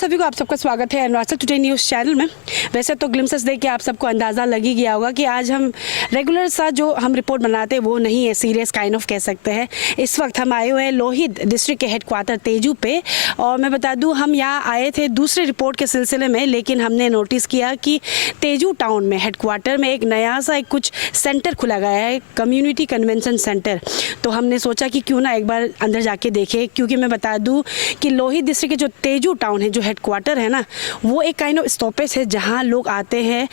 सभी को आप सबका स्वागत है अरुणाचल टुडे न्यूज़ चैनल में। वैसे तो ग्लिम्सेस देख के आप सबको अंदाज़ा लग ही गया होगा कि आज हम रेगुलर सा जो हम रिपोर्ट बनाते हैं वो नहीं है, सीरियस काइंड ऑफ कह सकते हैं। इस वक्त हम आए हुए हैं लोहित डिस्ट्रिक्ट के हेडक्वार्टर तेजू पे, और मैं बता दूं हम यहाँ आए थे दूसरे रिपोर्ट के सिलसिले में, लेकिन हमने नोटिस किया कि तेजू टाउन में हेडक्वार्टर में एक नया सा एक कुछ सेंटर खुला गया है, कम्युनिटी कन्वेंशन सेंटर। तो हमने सोचा कि क्यों ना एक बार अंदर जाके देखें, क्योंकि मैं बता दूँ कि लोहित डिस्ट्रिक्ट के जो तेजू टाउन है, जो हेडक्वार्टर है ना, वो एक काइंड ऑफ स्टॉपेज है जहाँ लोग आते हैं,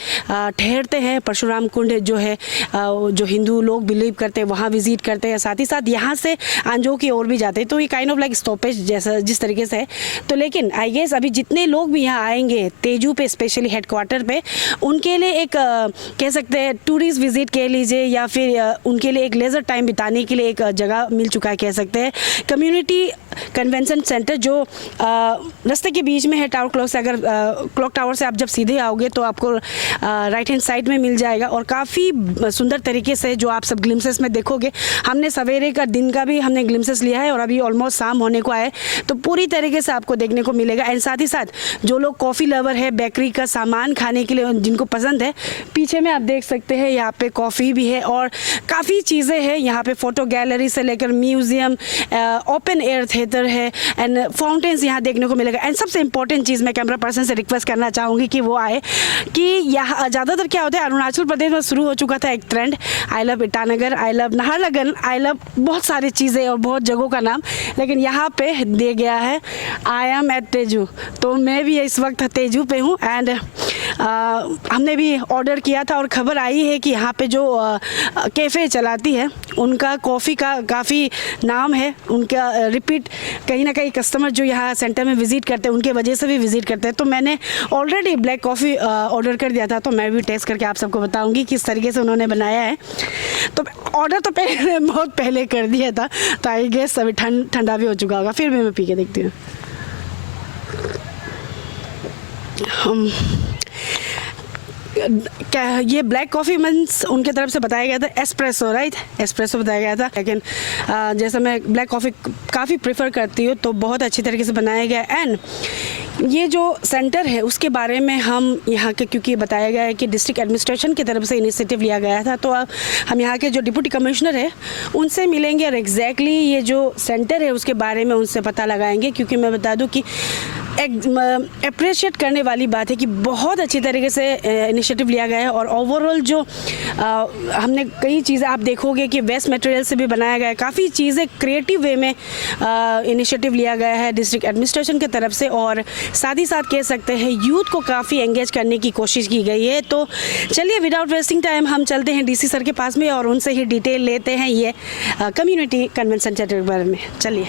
ठहरते हैं। परशुराम कुंड जो है, जो हिंदू लोग बिलीव करते हैं वहाँ विजिट करते हैं, साथ ही साथ यहाँ से आंजो की ओर भी जाते हैं। तो ये काइंड ऑफ लाइक स्टॉपेज जैसा जिस तरीके से है। तो लेकिन आई गेस अभी जितने लोग भी यहाँ आएंगे तेजू पे, स्पेशली हेडक्वार्टर पे, उनके लिए एक कह सकते हैं टूरिस्ट विजिट कह लीजिए, या फिर उनके लिए एक लेजर टाइम बिताने के लिए एक जगह मिल चुका है, कह सकते हैं। कम्युनिटी कन्वेंशन सेंटर जो रास्ते के बीच में है टावर क्लॉक से। अगर क्लॉक टावर से आप जब सीधे आओगे तो आपको राइट हैंड साइड में मिल जाएगा, और काफ़ी सुंदर तरीके से जो आप सब ग्लिम्सेस में देखोगे। हमने सवेरे का दिन का भी हमने ग्लिम्सेस लिया है, और अभी ऑलमोस्ट शाम होने को आए, तो पूरी तरीके से आपको देखने को मिलेगा। एंड साथ ही साथ जो लोग कॉफ़ी लवर है, बेकरी का सामान खाने के लिए जिनको पसंद है, पीछे में आप देख सकते हैं यहाँ पे कॉफ़ी भी है और काफ़ी चीज़ें हैं यहाँ पे। फ़ोटो गैलरी से लेकर म्यूज़ियम, ओपन एयर थिएटर है, एंड फाउंटेन्स यहाँ देखने को मिलेगा। एंड सबसे इंपॉर्टेंट चीज़ मैं कैमरा पर्सन से रिक्वेस्ट करना चाहूँगी कि वो आए, कि यहाँ ज़्यादातर क्या होता है, अरुणाचल प्रदेश में शुरू हो चुका था एक trend, I love Itanagar, I love Naharlagun, I love बहुत सारी चीज़ें और बहुत जगहों का नाम, लेकिन यहाँ पे दे गया है आई एम एट तेजू। तो मैं भी इस वक्त तेजू पे हूँ, एंड हमने भी ऑर्डर किया था, और खबर आई है कि यहाँ पे जो कैफ़े चलाती है उनका कॉफ़ी का काफ़ी नाम है, उनका रिपीट कहीं ना कहीं कस्टमर जो यहाँ सेंटर में विज़िट करते हैं उनके वजह से भी विज़िट करते हैं। तो मैंने ऑलरेडी ब्लैक कॉफ़ी ऑर्डर कर दिया था, तो मैं भी टेस्ट करके आप सबको बताऊंगी किस तरीके से उन्होंने बनाया है। तो ऑर्डर तो पहले बहुत पहले कर दिया था, तो आई गेस अभी ठंडा भी हो चुका होगा, फिर भी मैं पी के देखती हूँ। क्या ये ब्लैक कॉफ़ी मीन्स उनके तरफ से बताया गया था एस्प्रेसो, राइट? एस्प्रेसो बताया गया था, लेकिन जैसा मैं ब्लैक कॉफ़ी काफ़ी प्रेफर करती हूँ, तो बहुत अच्छी तरीके से बनाया गया। एंड ये जो सेंटर है उसके बारे में हम यहाँ के, क्योंकि बताया गया है कि डिस्ट्रिक्ट एडमिनिस्ट्रेशन की तरफ से इनिशिएटिव लिया गया था, तो अब हम यहाँ के जो डिप्टी कमिश्नर है उनसे मिलेंगे और एग्जैक्टली ये जो सेंटर है उसके बारे में उनसे पता लगाएंगे। क्योंकि मैं बता दूँ कि अप्रिशिएट करने वाली बात है कि बहुत अच्छी तरीके से इनिशिएटिव लिया गया है, और ओवरऑल जो हमने कई चीज़ें आप देखोगे कि वेस्ट मटेरियल से भी बनाया गया है, काफ़ी चीज़ें क्रिएटिव वे में इनिशिएटिव लिया गया है डिस्ट्रिक्ट एडमिनिस्ट्रेशन की तरफ से, और साथ ही साथ कह सकते हैं यूथ को काफ़ी एंगेज करने की कोशिश की गई है। तो चलिए विदाउट वेस्टिंग टाइम हम चलते हैं डीसी सर के पास में और उनसे ही डिटेल लेते हैं ये कम्युनिटी कन्वेंशन सेंटर के बारे में। चलिए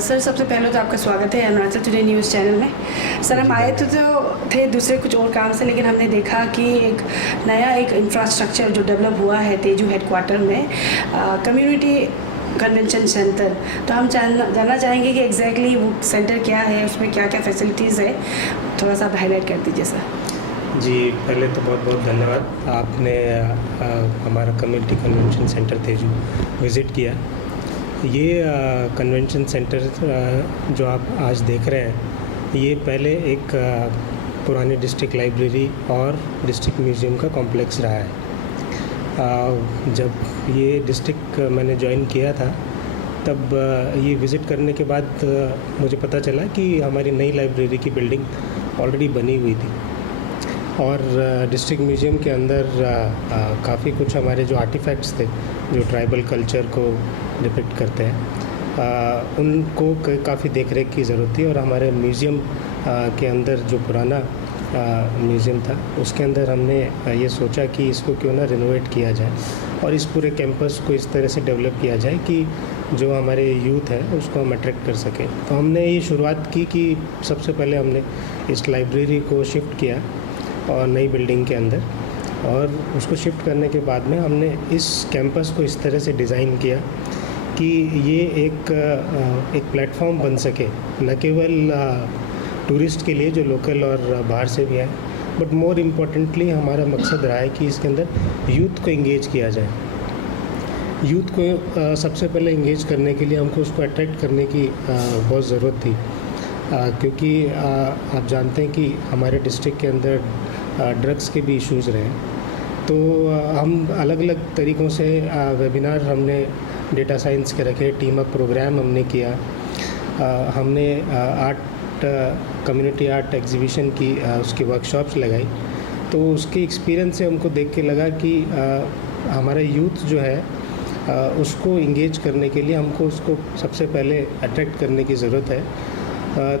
सर, सबसे पहले तो आपका स्वागत है अरुणाचल टुडे न्यूज़ चैनल में। सर, हम आए थे दूसरे कुछ और काम से, लेकिन हमने देखा कि एक नया एक इंफ्रास्ट्रक्चर जो डेवलप हुआ है तेजू हेडक्वार्टर में, कम्युनिटी कन्वेंशन सेंटर। तो हम जानना चाहेंगे कि एग्जैक्टली वो सेंटर क्या है, उसमें क्या क्या फैसिलिटीज़ है, थोड़ा सा हाईलाइट कर दीजिए सर। जी, पहले तो बहुत बहुत धन्यवाद, आपने हमारा community convention centre Tezu visit किया। ये कन्वेंशन सेंटर जो आप आज देख रहे हैं, ये पहले एक पुरानी डिस्ट्रिक्ट लाइब्रेरी और डिस्ट्रिक्ट म्यूज़ियम का कॉम्प्लेक्स रहा है। जब ये डिस्ट्रिक्ट मैंने ज्वाइन किया था, तब ये विज़िट करने के बाद मुझे पता चला कि हमारी नई लाइब्रेरी की बिल्डिंग ऑलरेडी बनी हुई थी, और डिस्ट्रिक्ट म्यूज़ियम के अंदर काफ़ी कुछ हमारे जो आर्टिफैक्ट्स थे जो ट्राइबल कल्चर को डिपिक्ट करते हैं, उनको काफ़ी देखरेख की ज़रूरत थी। और हमारे म्यूज़ियम के अंदर जो पुराना म्यूज़ियम था उसके अंदर हमने ये सोचा कि इसको क्यों ना रिनोवेट किया जाए और इस पूरे कैंपस को इस तरह से डेवलप किया जाए कि जो हमारे यूथ है उसको हम अट्रैक्ट कर सकें। तो हमने ये शुरुआत की कि सबसे पहले हमने इस लाइब्रेरी को शिफ्ट किया और नई बिल्डिंग के अंदर, और उसको शिफ्ट करने के बाद में हमने इस कैंपस को इस तरह से डिज़ाइन किया कि ये एक प्लेटफॉर्म बन सके, न केवल टूरिस्ट के लिए जो लोकल और बाहर से भी आए, बट मोर इम्पोर्टेंटली हमारा मकसद रहा है कि इसके अंदर यूथ को इंगेज किया जाए। यूथ को सबसे पहले इंगेज करने के लिए हमको उसको अट्रैक्ट करने की बहुत ज़रूरत थी। क्योंकि आप जानते हैं कि हमारे डिस्ट्रिक्ट के अंदर ड्रग्स के भी इश्यूज़ रहे हैं। तो हम अलग अलग तरीक़ों से वेबिनार हमने डेटा साइंस के रखे, टीम अप प्रोग्राम हमने किया, हमने आर्ट कम्युनिटी आर्ट एग्जीबिशन की उसकी वर्कशॉप्स लगाई। तो उसके एक्सपीरियंस से हमको देख के लगा कि हमारा यूथ जो है उसको इंगेज करने के लिए हमको उसको सबसे पहले अट्रैक्ट करने की ज़रूरत है।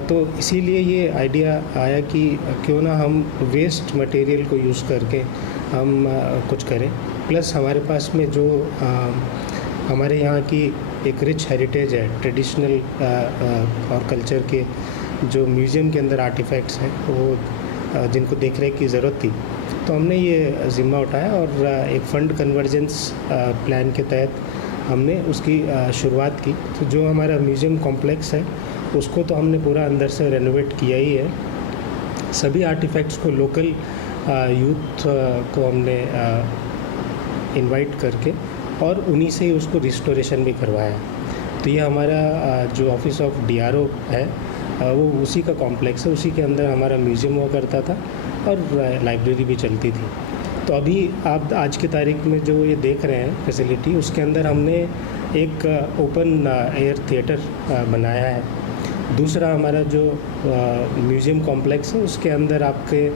तो इसीलिए ये आइडिया आया कि क्यों ना हम वेस्ट मटेरियल को यूज़ करके हम कुछ करें। प्लस हमारे पास में जो हमारे यहाँ की एक रिच हेरिटेज है, ट्रेडिशनल और कल्चर के जो म्यूज़ियम के अंदर आर्टिफैक्ट्स हैं वो जिनको देख रेख की ज़रूरत थी, तो हमने ये ज़िम्मा उठाया और एक फ़ंड कन्वर्जेंस प्लान के तहत हमने उसकी शुरुआत की। तो जो हमारा म्यूज़ियम कॉम्प्लेक्स है उसको तो हमने पूरा अंदर से रेनोवेट किया ही है। सभी आर्टिफैक्ट्स को लोकल यूथ को हमने इनवाइट करके और उन्हीं से ही उसको रिस्टोरेशन भी करवाया। तो ये हमारा जो ऑफिस ऑफ DRO है वो उसी का कॉम्प्लेक्स है, उसी के अंदर हमारा म्यूज़ियम हुआ करता था और लाइब्रेरी भी चलती थी। तो अभी आप आज की तारीख में जो ये देख रहे हैं फैसिलिटी, उसके अंदर हमने एक ओपन एयर थिएटर बनाया है। दूसरा हमारा जो म्यूज़ियम कॉम्प्लेक्स है उसके अंदर आपके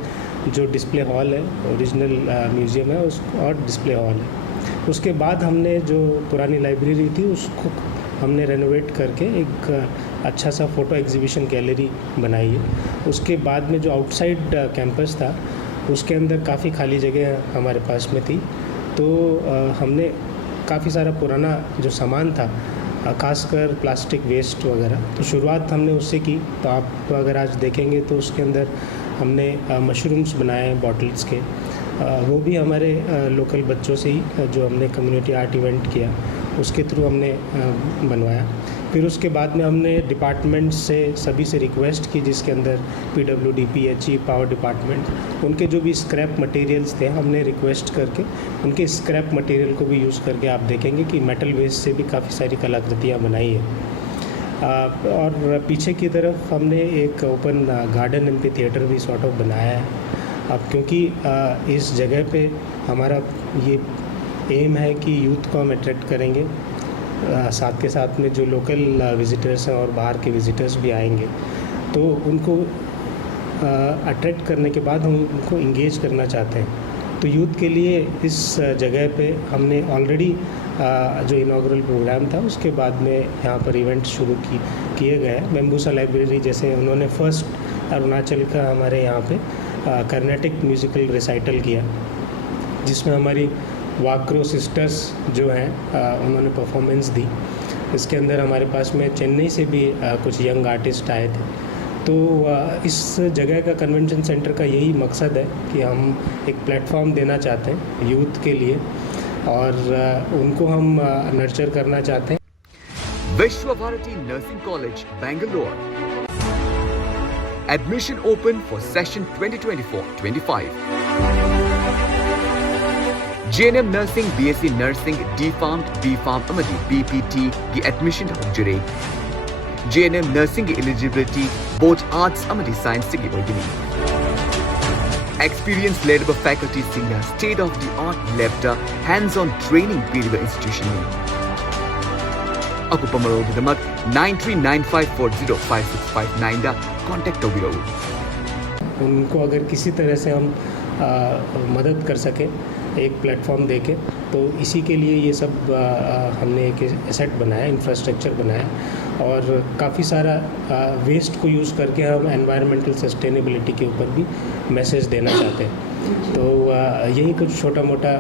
जो डिस्प्ले हॉल है, ओरिजिनल म्यूज़ियम है उस और डिस्प्ले हॉल है। उसके बाद हमने जो पुरानी लाइब्रेरी थी उसको हमने रेनोवेट करके एक अच्छा सा फ़ोटो एग्जीबिशन गैलरी बनाई है। उसके बाद में जो आउटसाइड कैंपस था उसके अंदर काफ़ी खाली जगह हमारे पास में थी, तो हमने काफ़ी सारा पुराना जो सामान था, खासकर प्लास्टिक वेस्ट वगैरह, तो शुरुआत हमने उससे की। तो आप अगर आज देखेंगे तो उसके अंदर हमने मशरूम्स बनाए बॉटल्स के, वो भी हमारे लोकल बच्चों से ही जो हमने कम्युनिटी आर्ट इवेंट किया उसके थ्रू हमने बनवाया। फिर उसके बाद में हमने डिपार्टमेंट से सभी से रिक्वेस्ट की, जिसके अंदर PWD, PHE, पावर डिपार्टमेंट, उनके जो भी स्क्रैप मटेरियल्स थे हमने रिक्वेस्ट करके उनके स्क्रैप मटेरियल को भी यूज़ करके आप देखेंगे कि मेटल वेस्ट से भी काफ़ी सारी कलाकृतियाँ बनाई है। और पीछे की तरफ हमने एक ओपन गार्डन एम्फी थिएटर भी सॉर्ट ऑफ बनाया है। अब क्योंकि इस जगह पे हमारा ये एम है कि यूथ को हम अट्रैक्ट करेंगे, साथ के साथ में जो लोकल विज़िटर्स हैं और बाहर के विज़िटर्स भी आएंगे, तो उनको अट्रैक्ट करने के बाद हम उनको इंगेज करना चाहते हैं। तो यूथ के लिए इस जगह पे हमने ऑलरेडी जो इनॉग्रल प्रोग्राम था उसके बाद में यहाँ पर इवेंट शुरू किए गए हैं। बेम्बूसा लाइब्रेरी जैसे उन्होंने फर्स्ट अरुणाचल का हमारे यहाँ पे कर्नाटिक म्यूज़िकल रिसाइटल किया, जिसमें हमारी वाक्रो सिस्टर्स जो हैं उन्होंने परफॉर्मेंस दी। इसके अंदर हमारे पास में चेन्नई से भी कुछ यंग आर्टिस्ट आए थे। तो इस जगह का कन्वेंशन सेंटर का यही मकसद है कि हम एक प्लेटफॉर्म देना चाहते हैं यूथ के लिए और उनको हम नर्चर करना चाहते हैं। Vishwa Bharati nursing college Bangalore, admission open for session 2024-25। JNM Nursing, BSc Nursing, D.Pharm, B.Pharm अमदी BPT की एडमिशन होजरे। JNM Nursing की एलिजिबिलिटी बोथ आर्ट्स अमदी साइंस की होगी। Experience led by faculty senior state of the art lab hands-on training period institution में। अकुपमरो की दमक 9395405659 दा कांटेक्ट होगी। उनको अगर किसी तरह से हम मदद कर सके एक प्लेटफॉर्म देके, तो इसी के लिए ये सब हमने एक एसेट बनाया, इंफ्रास्ट्रक्चर बनाया और काफ़ी सारा वेस्ट को यूज़ करके हम एनवायरमेंटल सस्टेनेबिलिटी के ऊपर भी मैसेज देना चाहते हैं। तो यही कुछ छोटा मोटा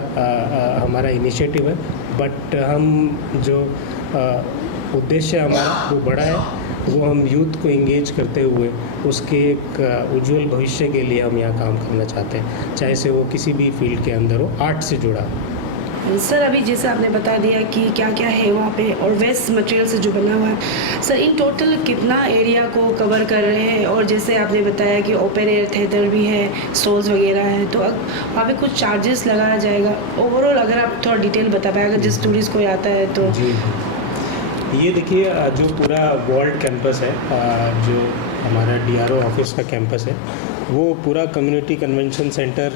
हमारा इनिशिएटिव है, बट हम जो उद्देश्य हमारा वो बड़ा है, वो हम यूथ को इंगेज करते हुए उसके एक उज्जवल भविष्य के लिए हम यहाँ काम करना चाहते हैं, चाहे से वो किसी भी फील्ड के अंदर हो, आर्ट से जुड़ा। सर अभी जैसे आपने बता दिया कि क्या क्या है वहाँ पे और वेस्ट मटेरियल से जो बना हुआ है, सर इन टोटल कितना एरिया को कवर कर रहे हैं? और जैसे आपने बताया कि ओपन एयर थिएटर भी है, स्टॉल्स वगैरह हैं, तो वहाँ पे कुछ चार्जेस लगाया जाएगा? ओवरऑल अगर आप थोड़ा डिटेल बता पाए, अगर जिस टूरिस्ट कोई आता है तो। जी, ये देखिए जो पूरा वर्ल्ड कैंपस है, जो हमारा DRO ऑफिस का कैंपस है, वो पूरा कम्युनिटी कन्वेंशन सेंटर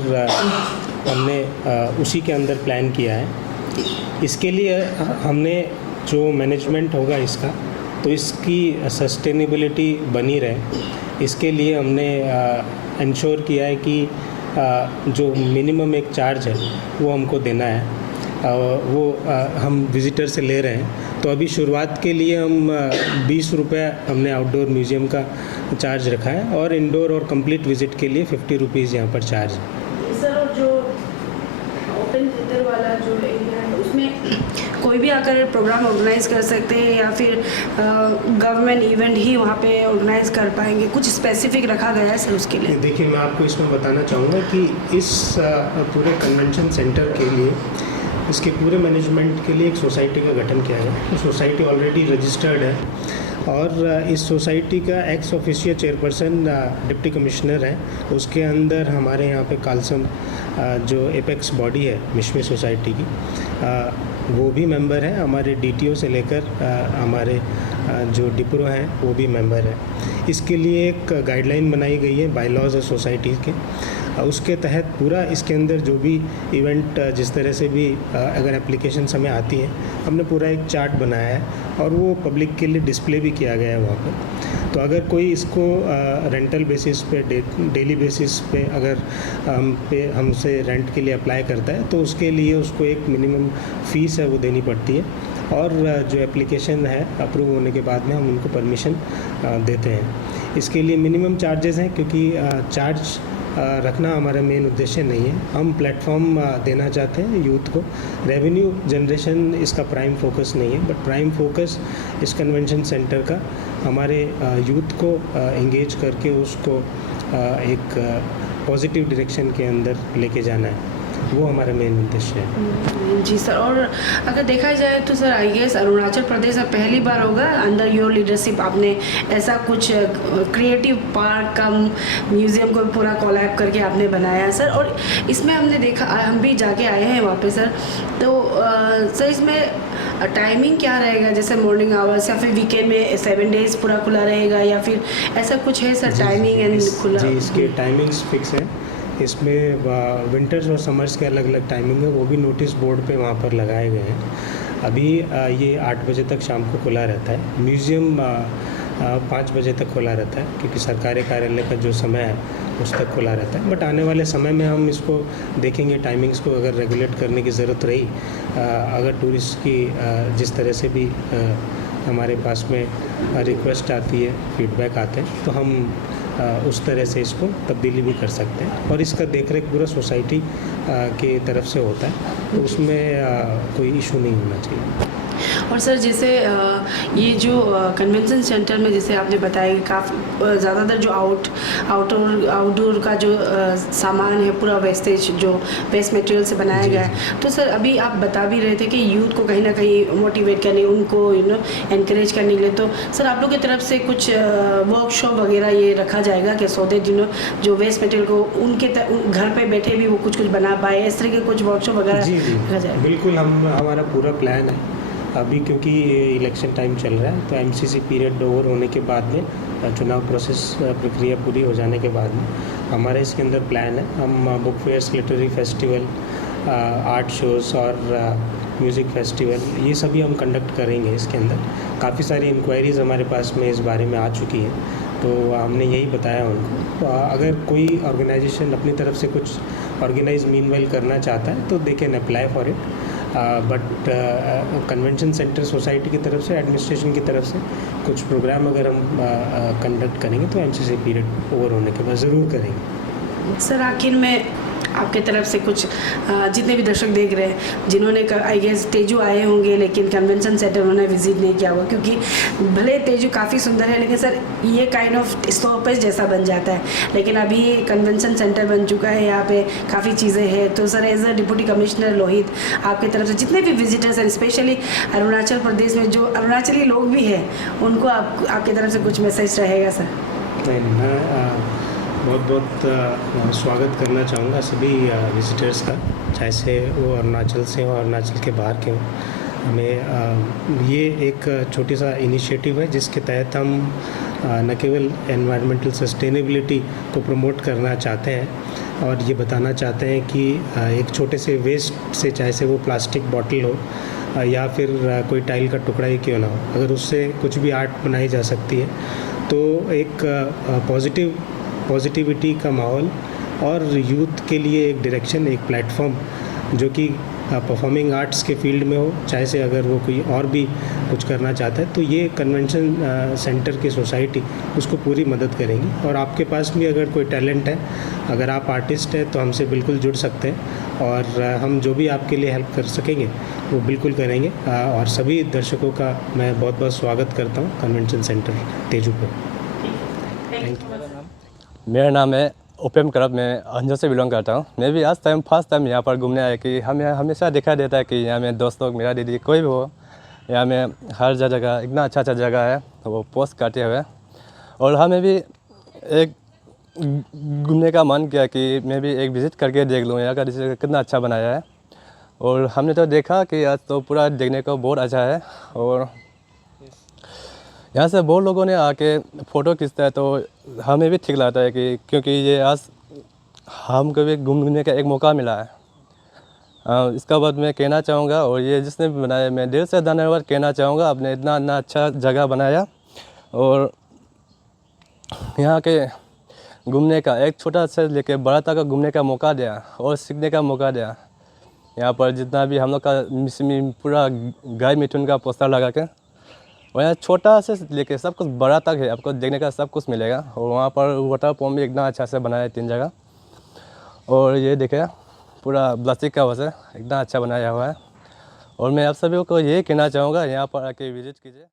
हमने उसी के अंदर प्लान किया है। इसके लिए हमने जो मैनेजमेंट होगा इसका, तो इसकी सस्टेनेबिलिटी बनी रहे, इसके लिए हमने इंश्योर किया है कि जो मिनिमम एक चार्ज है वो हमको देना है, वो हम विज़िटर से ले रहे हैं। तो अभी शुरुआत के लिए हम 20 रुपये हमने आउटडोर म्यूज़ियम का चार्ज रखा है और इंडोर और कंप्लीट विज़िट के लिए 50 रुपीज़ यहाँ पर चार्ज है। सर, और जो ओपन थिएटर वाला जो एरिया है उसमें कोई भी आकर प्रोग्राम ऑर्गेनाइज कर सकते हैं या फिर गवर्नमेंट इवेंट ही वहाँ पे ऑर्गेनाइज कर पाएंगे? कुछ स्पेसिफिक रखा गया है सर उसके लिए? देखिए, मैं आपको इसमें बताना चाहूँगा कि इस पूरे कन्वेंशन सेंटर के लिए, इसके पूरे मैनेजमेंट के लिए एक सोसाइटी का गठन किया गया। तो सोसाइटी ऑलरेडी रजिस्टर्ड है और इस सोसाइटी का ex officio chairperson deputy commissioner है। उसके अंदर हमारे यहाँ पे कालसम जो एपेक्स बॉडी है मिशमी सोसाइटी की, वो भी मेंबर है। हमारे DTO से लेकर हमारे जो डिप्रो हैं वो भी मेंबर है। इसके लिए एक गाइडलाइन बनाई गई है बायलॉज और सोसाइटी के, उसके तहत पूरा इसके अंदर जो भी इवेंट जिस तरह से भी अगर एप्लीकेशन हमें आती है, हमने पूरा एक चार्ट बनाया है और वो पब्लिक के लिए डिस्प्ले भी किया गया है वहाँ पर। तो अगर कोई इसको रेंटल बेसिस पे, डेली बेसिस पे अगर हमसे रेंट के लिए अप्लाई करता है तो उसके लिए उसको एक मिनिमम फ़ीस है वो देनी पड़ती है और जो एप्लीकेशन है अप्रूव होने के बाद में हम उनको परमिशन देते हैं। इसके लिए मिनिमम चार्जेस हैं, क्योंकि चार्ज रखना हमारा मेन उद्देश्य नहीं है। हम प्लेटफॉर्म देना चाहते हैं यूथ को। रेवेन्यू जनरेशन इसका प्राइम फोकस नहीं है, बट प्राइम फोकस इस कन्वेंशन सेंटर का हमारे यूथ को एंगेज करके उसको एक पॉजिटिव डायरेक्शन के अंदर लेके जाना है, वो हमारा मेन उद्देश्य है। जी सर, और अगर देखा जाए तो sir I guess Arunachal Pradesh में पहली बार होगा अंडर योर लीडरशिप आपने ऐसा कुछ क्रिएटिव पार्क का म्यूज़ियम को पूरा कोलैब करके आपने बनाया है सर। और इसमें हमने देखा, हम भी जाके आए हैं वहाँ पे सर, तो सर इसमें टाइमिंग क्या रहेगा? जैसे मॉर्निंग आवर्स या फिर वीकेंड में 7 डेज पूरा खुला रहेगा या फिर ऐसा कुछ है सर टाइमिंग एंड खुला? जी, इसके टाइमिंग्स फिक्स हैं। इसमें विंटर्स और समर्स के अलग अलग टाइमिंग है, वो भी नोटिस बोर्ड पे वहाँ पर लगाए गए हैं। अभी ये 8 बजे तक शाम को खुला रहता है। म्यूज़ियम 5 बजे तक खुला रहता है, क्योंकि सरकारी कार्यालय का जो समय है उस तक खुला रहता है। बट आने वाले समय में हम इसको देखेंगे, टाइमिंग्स को अगर रेगुलेट करने की ज़रूरत रही, अगर टूरिस्ट की जिस तरह से भी हमारे पास में रिक्वेस्ट आती है, फीडबैक आते हैं, तो हम उस तरह से इसको तब्दीली भी कर सकते हैं। और इसका देखरेख पूरा सोसाइटी के तरफ से होता है, तो उसमें कोई इशू नहीं होना चाहिए। और सर जैसे ये जो कन्वेंशन सेंटर में जैसे आपने बताया कि काफ़ी ज़्यादातर जो आउटडोर का जो सामान है पूरा वेस्टेज जो वेस्ट मटेरियल से बनाया गया है, तो सर अभी आप बता भी रहे थे कि यूथ को कहीं ना कहीं मोटिवेट करने, उनको एनकरेज करने के लिए, तो सर आप लोग की तरफ से कुछ वर्कशॉप वगैरह ये रखा जाएगा कि सो दैट जो वेस्ट मटेरियल को उनके घर पे बैठे भी वो कुछ बना पाए, इस तरह के कुछ वर्कशॉप वगैरह रखा जाएगा? बिल्कुल, हमारा पूरा प्लान है। अभी क्योंकि इलेक्शन टाइम चल रहा है, तो MCC पीरियड ओवर होने के बाद में, चुनाव प्रोसेस प्रक्रिया पूरी हो जाने के बाद में हमारे इसके अंदर प्लान है, हम book fairs, literary festival, art shows और म्यूज़िक फेस्टिवल, ये सभी हम कंडक्ट करेंगे। इसके अंदर काफ़ी सारी इंक्वायरीज़ हमारे पास में इस बारे में आ चुकी हैं, तो हमने यही बताया उनको। तो अगर कोई ऑर्गेनाइजेशन अपनी तरफ से कुछ ऑर्गेनाइज मीनवाइल करना चाहता है तो they can apply for it, but convention centre society की तरफ से, एडमिनिस्ट्रेशन की तरफ से कुछ प्रोग्राम अगर हम कंडक्ट करेंगे तो MCC पीरियड ओवर होने के बाद ज़रूर करेंगे। सर आखिर में आपके तरफ से कुछ जितने भी दर्शक देख रहे हैं जिन्होंने आई गेस तेजू आए होंगे लेकिन कन्वेंशन सेंटर उन्होंने विजिट नहीं किया होगा, क्योंकि भले तेजू काफ़ी सुंदर है लेकिन सर ये काइंड ऑफ स्टॉपेज जैसा बन जाता है, लेकिन अभी कन्वेंशन सेंटर बन चुका है, यहाँ पे काफ़ी चीज़ें हैं। तो sir as a deputy commissioner Lohit, आपकी तरफ से जितने भी विजिटर्स हैं, स्पेशली अरुणाचल प्रदेश में जो अरुणाचली लोग भी हैं, उनको आपकी तरफ से कुछ मैसेज रहेगा सर? मैं बहुत बहुत स्वागत करना चाहूँगा सभी विजिटर्स का, चाहे से वो अरुणाचल से हो, अरुणाचल के बाहर के हो। हमें ये एक छोटी सा इनिशिएटिव है जिसके तहत हम न केवल एनवायरमेंटल सस्टेनेबिलिटी को प्रमोट करना चाहते हैं और ये बताना चाहते हैं कि एक छोटे से वेस्ट से, चाहे से वो प्लास्टिक बॉटल हो या फिर कोई टाइल का टुकड़ा ही क्यों ना हो, अगर उससे कुछ भी आर्ट बनाई जा सकती है तो एक पॉजिटिविटी का माहौल और यूथ के लिए एक डायरेक्शन, एक प्लेटफॉर्म जो कि परफॉर्मिंग आर्ट्स के फील्ड में हो, चाहे से अगर वो कोई और भी कुछ करना चाहता है तो ये कन्वेंशन सेंटर की सोसाइटी उसको पूरी मदद करेंगी। और आपके पास भी अगर कोई टैलेंट है, अगर आप आर्टिस्ट हैं तो हमसे बिल्कुल जुड़ सकते हैं और हम जो भी आपके लिए हेल्प कर सकेंगे वो बिल्कुल करेंगे। और सभी दर्शकों का मैं बहुत बहुत स्वागत करता हूँ कन्वेंशन सेंटर तेजू पर। Thank you. मेरा नाम है ओपम करब, मैं अंजो से बिलोंग करता हूँ। मैं भी आज फर्स्ट टाइम यहाँ पर घूमने आया कि हमें हमेशा देखा देता है कि यहाँ में दोस्त लोग, मेरा दीदी, कोई भी हो, यहाँ में हर जगह इतना अच्छा जगह है वो पोस्ट करते हुए। और हमें भी एक घूमने का मन किया कि मैं भी एक विज़िट करके देख लूँ यहाँ का कितना अच्छा बनाया है। और हमने तो देखा कि आज तो पूरा देखने को बहुत अच्छा है और यहाँ से बहुत लोगों ने आके फ़ोटो खींचता है तो हमें भी ठीक लगता है कि क्योंकि ये आज हमको भी घूमने का एक मौका मिला है। इसका बाद मैं कहना चाहूँगा, और ये जिसने भी बनाया, मैं दिल से धन्यवाद कहना चाहूँगा। आपने इतना अच्छा जगह बनाया और यहाँ के घूमने का एक छोटा से लेके बड़ा तक का घूमने का मौका दिया और सीखने का मौका दिया। यहाँ पर जितना भी हम लोग का पूरा गाय मिथुन का पोस्टर लगा के, और यहाँ छोटा से लेके सब कुछ बड़ा तक है, आपको देखने का सब कुछ मिलेगा। और वहाँ पर वाटर पम्प भी इतना अच्छा से बनाया है 3 जगह। और ये देखे पूरा प्लास्टिक का वजह इतना अच्छा बनाया हुआ है। और मैं आप सभी को ये कहना चाहूँगा, यहाँ पर आके विजिट कीजिए।